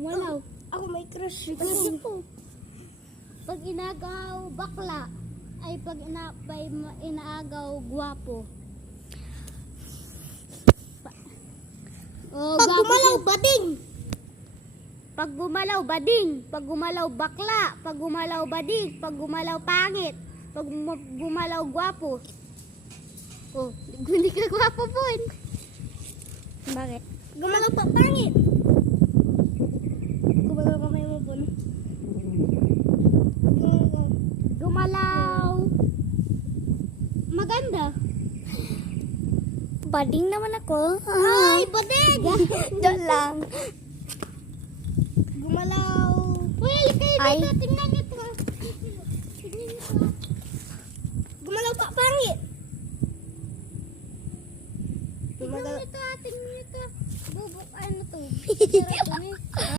Gumalaw. Ako may crush. Pag inagaw bakla, ay pag inaagaw gwapo. Oh, Pag gwapo gumalaw, po. bading. Pag gumalaw bading, pag gumalaw bakla, pag gumalaw bading, pag gumalaw pangit, pag gumalaw gwapo. Oh, hindi ka gwapo po. Bakit? Gumalaw pa, pangit. Gumalaw kamay mo po. Gumalaw maganda. Bading naman ako. Ay, bading! Diyan lang. Gumalaw. Well, kayo Ay. dito, tingnan niyo to. Tingnan niyo to. Gumalaw pa, pangit. Tingnan niyo to, tingnan niyo to. Bubuk, ano to? Sarap to, eh.